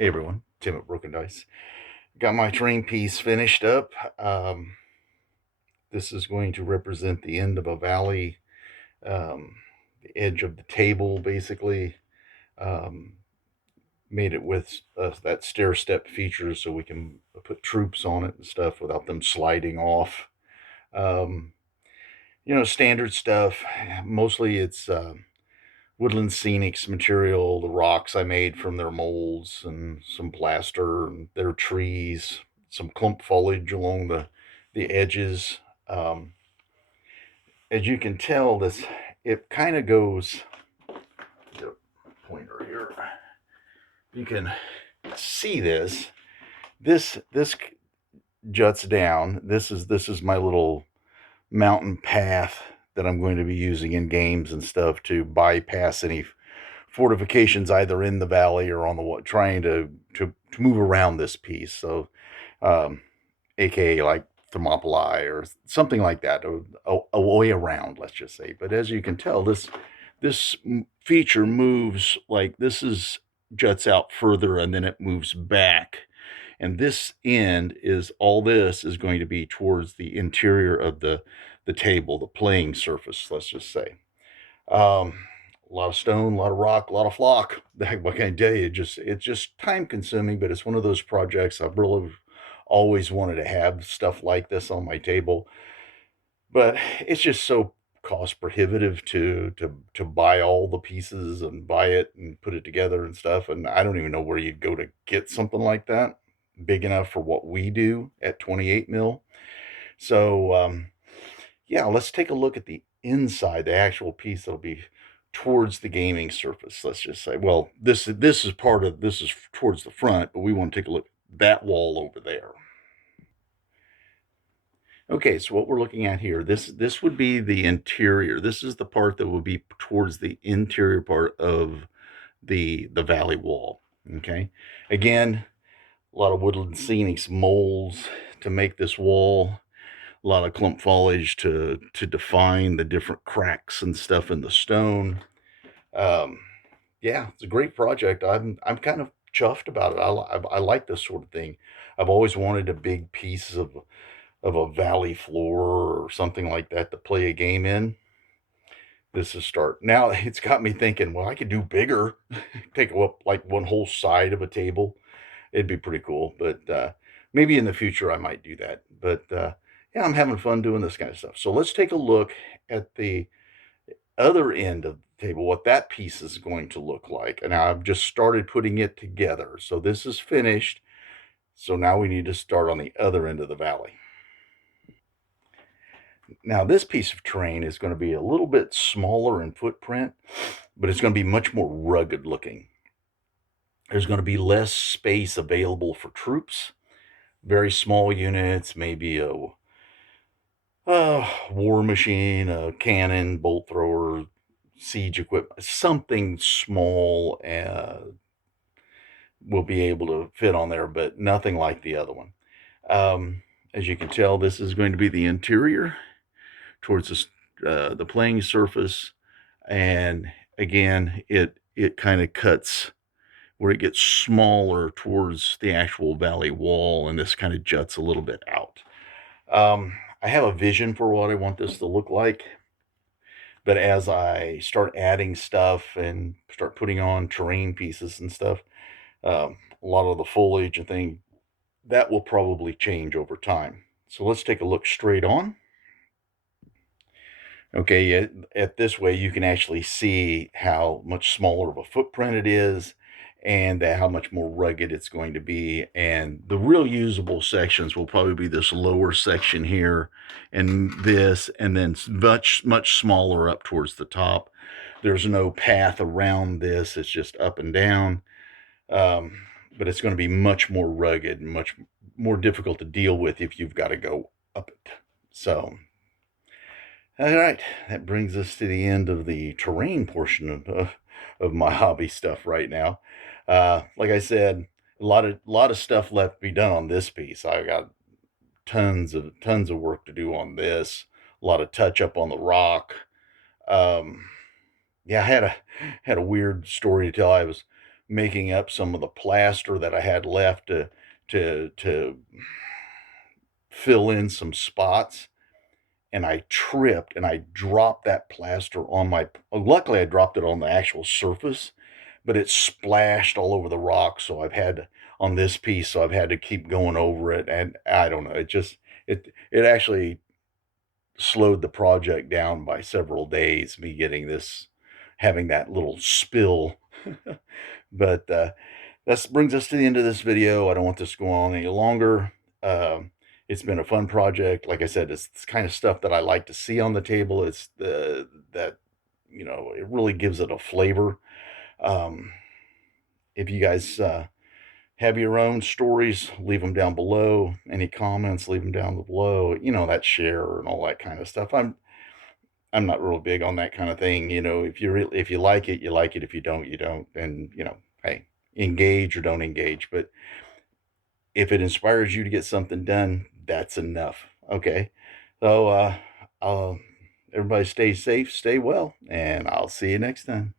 Hey everyone, Tim at Broken Dice. Got my terrain piece finished up. This is going to represent the end of a valley, the edge of the table, basically. Um, Made it with that stair step feature so we can put troops on it and stuff without them sliding off. Um, Standard stuff. Mostly it's Woodland Scenics material, the rocks I made from their molds, and some plaster, and their trees, some clump foliage along the edges. Um, as you can tell, this it kind of goes. Get a pointer here. You can see this. This juts down. This is my little mountain path that I'm going to be using in games and stuff to bypass any fortifications either in the valley or on the trying to move around this piece. So, um, aka like Thermopylae or something like that, a way around, let's just say. But as you can tell, this feature moves like this is juts out further and then it moves back. And this end is all this is going to be towards the interior of the table, the playing surface, let's just say. Um, a lot of stone, a lot of rock, a lot of flock. What can I tell you? It's just time consuming, but it's one of those projects I've really always wanted to have stuff like this on my table. But it's just so cost prohibitive to buy all the pieces and buy it and put it together and stuff. And I don't even know where you'd go to get something like that big enough for what we do at 28 mil. So yeah, let's take a look at the inside, the actual piece that'll be towards the gaming surface. Let's just say, well, this is towards the front, but we want to take a look at that wall over there. Okay, so what we're looking at here, this would be the interior. This is the part that will be towards the interior part of the valley wall. Okay, again, a lot of Woodland Scenics molds to make this wall. A lot of clump foliage to define the different cracks and stuff in the stone. Um, yeah, it's a great project. I'm kind of chuffed about it. I like this sort of thing. I've always wanted a big piece of a valley floor or something like that to play a game in. This is start. Now it's got me thinking, well, I could do bigger, take up like one whole side of a table. It'd be pretty cool, but maybe in the future I might do that. But yeah, I'm having fun doing this kind of stuff. So let's take a look at the other end of the table, what that piece is going to look like. And I've just started putting it together. So this is finished. So now we need to start on the other end of the valley. Now, this piece of terrain is going to be a little bit smaller in footprint, but it's going to be much more rugged looking. There's going to be less space available for troops, very small units, maybe a war machine, a cannon, bolt thrower, siege equipment, something small will be able to fit on there, but nothing like the other one. As you can tell, this is going to be the interior towards the playing surface, and again, it kind of cuts where it gets smaller towards the actual valley wall, and this kind of juts a little bit out. I have a vision for what I want this to look like, but as I start adding stuff and start putting on terrain pieces and stuff, a lot of the foliage and thing that will probably change over time. So let's take a look straight on. Okay, at this way you can actually see how much smaller of a footprint it is and how much more rugged it's going to be. And the real usable sections will probably be this lower section here and this, and then much smaller up towards the top. There's no path around this, it's just up and down. Um, but it's going to be much more rugged and much more difficult to deal with if you've got to go up it. So all right, that brings us to the end of the terrain portion of my hobby stuff right now. Like I said, a lot of stuff left to be done on this piece. I got tons of work to do on this. A lot of touch up on the rock. Yeah, I had a weird story to tell. I was making up some of the plaster that I had left to fill in some spots, and I tripped and I dropped that plaster on my luckily, I dropped it on the actual surface, but it splashed all over the rock, so I've had to on this piece, so I've had to keep going over it, and I don't know, it just it actually slowed the project down by several days, me getting this having that little spill. But, that brings us to the end of this video. I don't want this to go on any longer. It's been a fun project. Like I said, it's kind of stuff that I like to see on the table. It's the that, it really gives it a flavor. Um, if you guys, have your own stories, leave them down below. Any comments, leave them down below. That share and all that kind of stuff. I'm not real big on that kind of thing. If you like it, you like it. If you don't, you don't. And hey, engage or don't engage. But if it inspires you to get something done, that's enough. Okay. So, uh, everybody stay safe, stay well, and I'll see you next time.